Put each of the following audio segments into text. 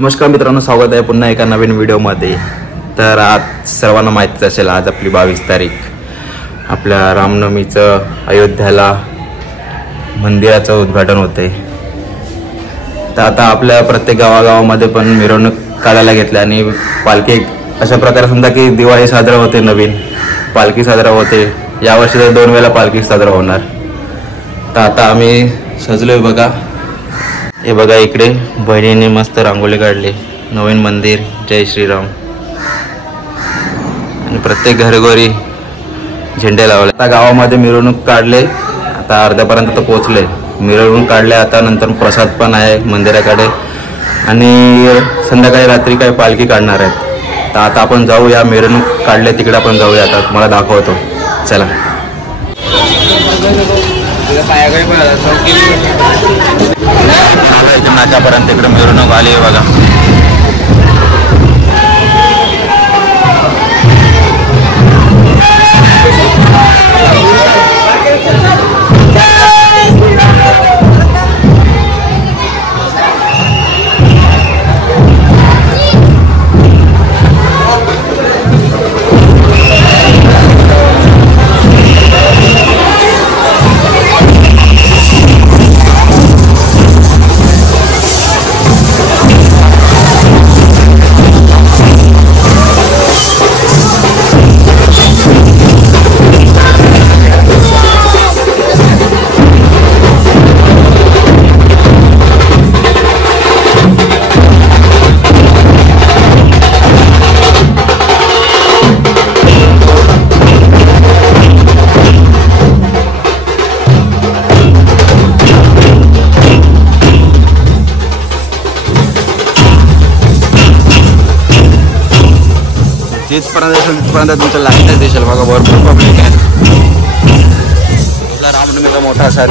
नमस्कार मित्रांनो, स्वागत आहे पुन्हा एका नवीन व्हिडिओमध्ये। तर आज सर्वांना माहितीच असेल, आज आपली 22 तारीख आपल्या रामनवमीचं अयोध्याला मंदिराचं उद्घाटन होते। तर आता आपल्या प्रत्येक गावागावामध्ये पण मिरवणूक काढायला घेतली आणि पालखी अशा प्रकारे समजा की दिवाळी साजरा होते, नवीन पालखी साजरा होते। यावर्षी तर 2 वेळा पालखी साजरा होणार। तर आता आम्ही सजलोय बघा, हे बघा इकडे बहिणीने मस्त रांगोळी काढली, नवीन मंदिर, जय श्रीराम, आणि प्रत्येक घरोघरी झेंडे लावले। आता गावामध्ये मिरवणूक काढले, आता अर्ध्यापर्यंत तर पोहोचले। मिरवणूक काढले, आता नंतर प्रसाद पण आहे मंदिराकडे आणि संध्याकाळी रात्री काही पालखी काढणार आहेत। तर आता आपण जाऊया, मिरवणूक काढले तिकडे आपण जाऊया, आता तुम्हाला दाखवतो, चला। नाच्यापर्यंत इकडे मिरवणूक आली आहे बघा। जिथपर्यंत तुमचं लाईनच दिसेल बघा, भरपूर पब्लिक आहे। रामनवमीचा मोठा सण।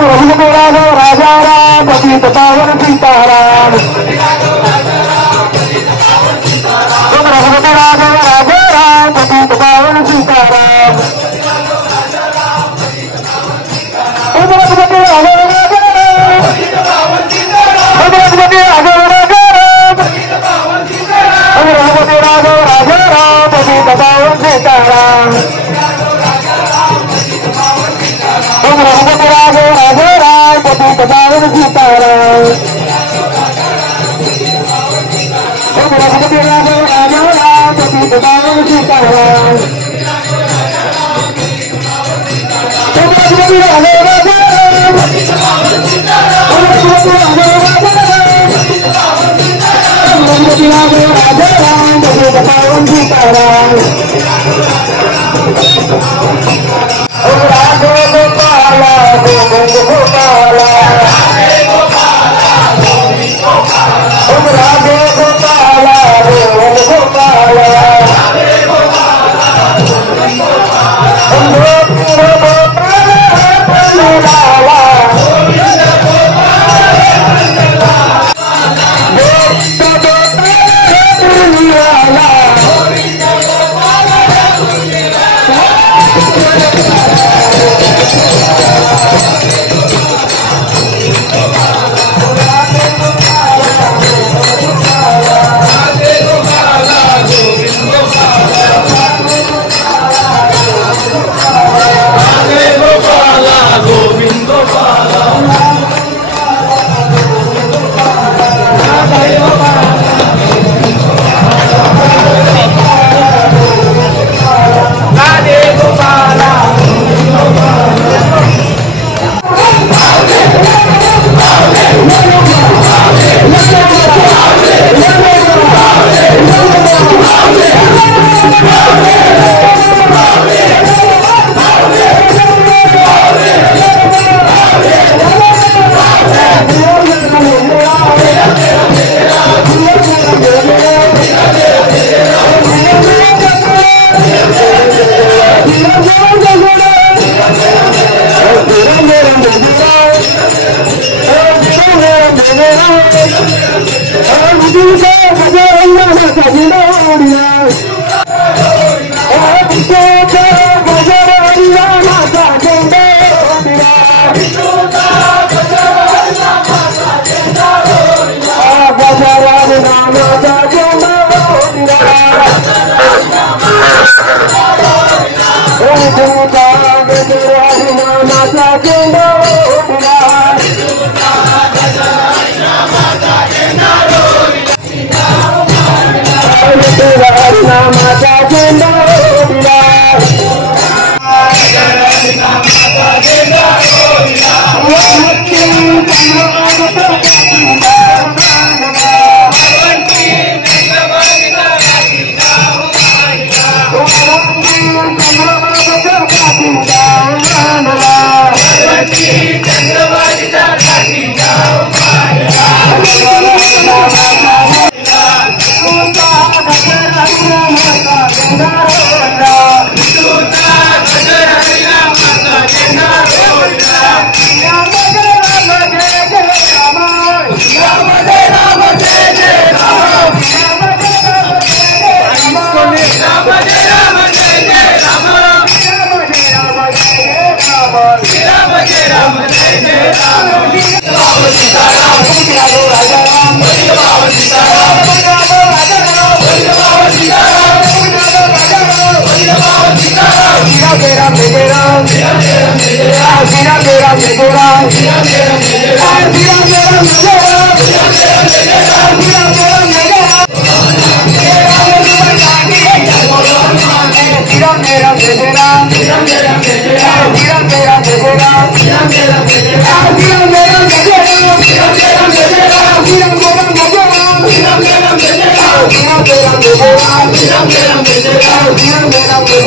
राजा राम पतित पावन सीताराम रघुपति राघव राजा राम पतित पावन सीताराम रघुपति राघव राजा राम रघुपति राघव राजा राम रघुपति राघव राजा राम पतित पावन सीताराम रघुपति राघव राजा राम पतित पावन सीताराम रघुपति राघव राजा राम पतित पावन सीताराम रघुपति राघव राजा राम रघुपति राघव राजा राम रघुपति राघव राजा राम पतित पावन सीताराम राघव गोपाला गोविंद गोपाला राघव गोपाला गोविंद गोपाला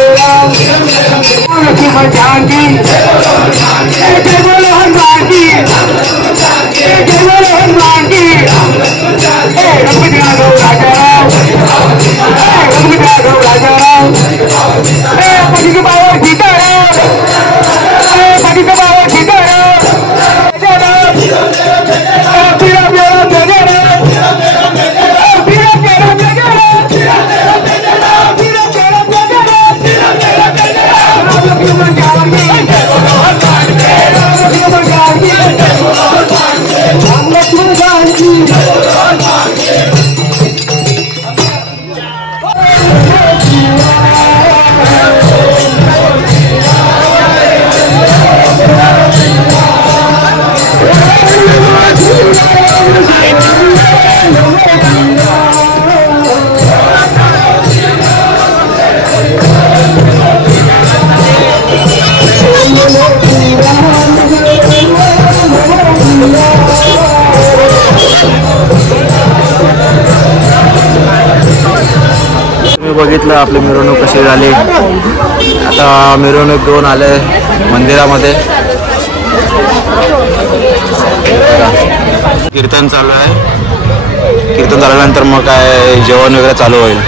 मेरा लक्ष्मण जानकी जय बोलो हनुमान की जय बोलो हनुमान की रघुपति राघव राजा राम रघुपति राघव राजा राम पति के बाबा सीताराम पति के बाबा सीताराम जय राम पीरा प्यारा जय राम पीरा प्यारा जय राम पीरा प्यारा जय राम लक्ष्मण जानकी जय बोलो हनुमान की लक्ष्मण जानकी जय बोलो हनुमान की लक्ष्मण जानकी जय बोलो हनुमान की तुम्ही बघितलं आपली मिरवणूक कशी झाली. आता मिरवणूक घेऊन आले मंदिरामध्ये. कीर्तन चालू आहे. कीर्तन झाल्यानंतर मग काय जेवण वगैरे चालू होईल.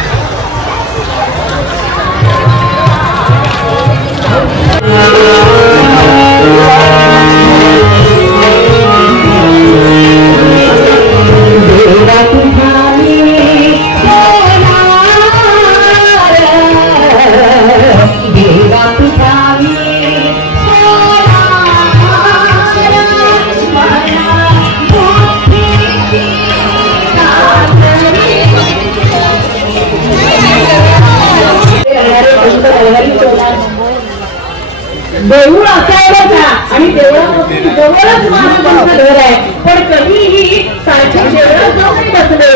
देऊळ असायला का आणि देवळापासून जवळच महाराजांचं घर आहे, पण कधीही सारखे देवळात जाऊन बसले.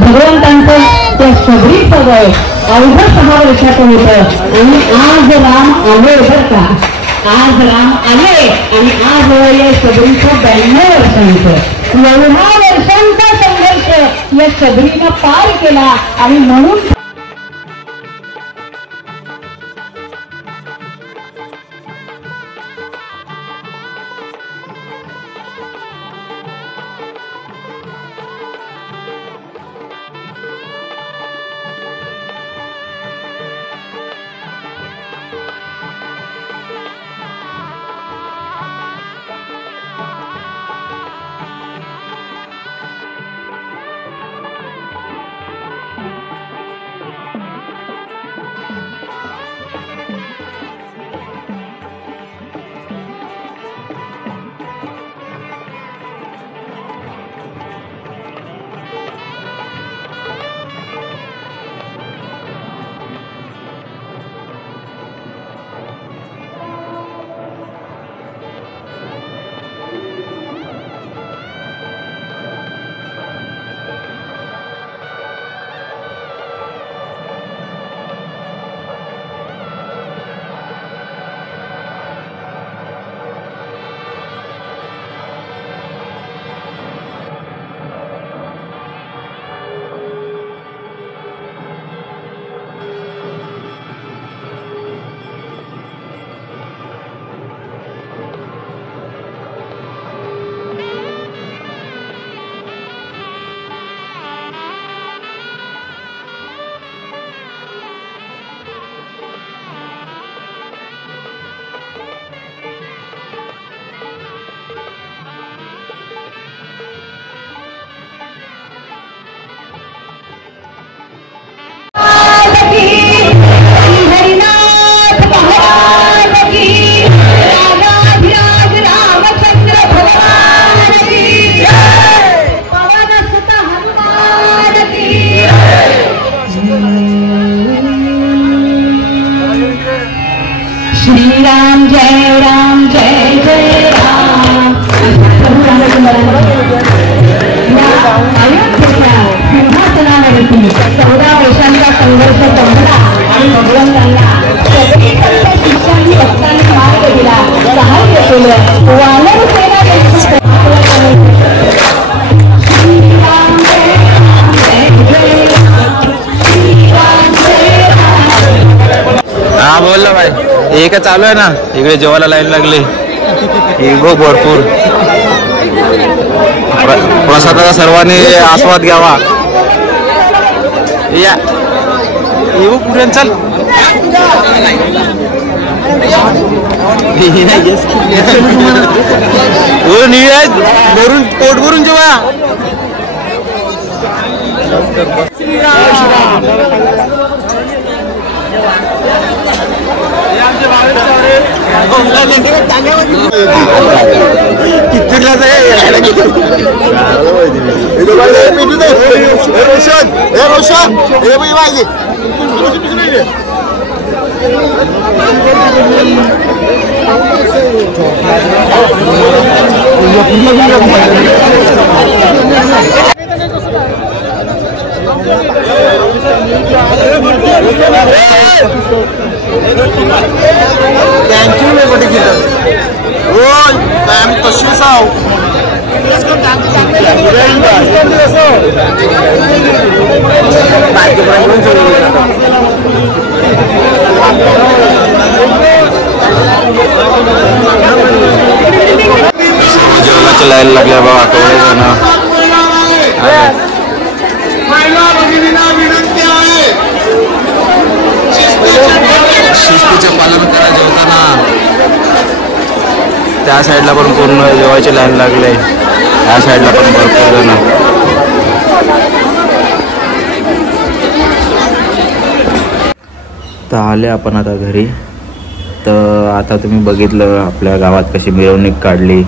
भगवंतांचं त्या शबरीचं वय अवघं 6 वर्षाचं होतं आणि आज राम आले बरं का. आज राम आले आणि आज वय या शबरीचं 92 वर्षांचं. 9 वर्षांचा संघर्ष या शबरीनं पार केला आणि म्हणून हे काय चालू आहे ना, इकडे जेवायला लाईन लागली भरपूर. प्रसादाचा सर्वांनी आस्वाद घ्यावा. या येऊ पुढे चल. भरून पोट भरून जेवा. थँक्यू मी कुठे गेलं हो मॅम कशी साव जेवणाची लाईन लागल्या बाबा. थोडे जण शिस्तीचे पालन करा जेवताना. त्या साईडला पण पूर्ण जेवायची लाईन लागले. त्या साईडला पण भरपूर जण. तर आले आपण आता घरी. तर आता तुम्ही बघितलं आपल्या गावात कशी मिरवणूक काढली.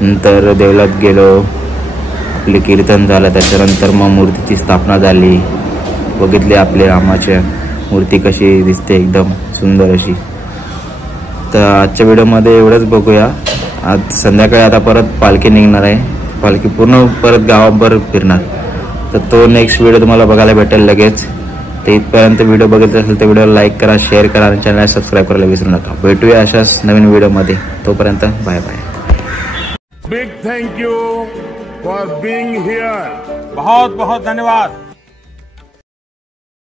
नंतर देवळात गेलो, आपले कीर्तन झालं. त्याच्यानंतर मग मूर्तीची स्थापना झाली. बघितली आपले रामाच्या मूर्ती कशी दिसते, एकदम सुंदर अशी. तर आजच्या व्हिडिओमध्ये एवढंच बघूया. आज संध्याकाळी आता परत पालखी निघणार आहे. पालखी पूर्ण परत गावाभर फिरणार. तर तो नेक्स्ट व्हिडिओ तुम्हाला बघायला भेटेल लगेच. तर इथपर्यंत व्हिडिओ बघितला असेल तर व्हिडिओला लाईक करा, शेअर करा आणि चॅनलला सबस्क्राईब करायला विसरू नका. भेटूया अशाच नवीन व्हिडिओमध्ये. तोपर्यंत bye bye. Big thank you for being here. बहुत बहुत धन्यवाद.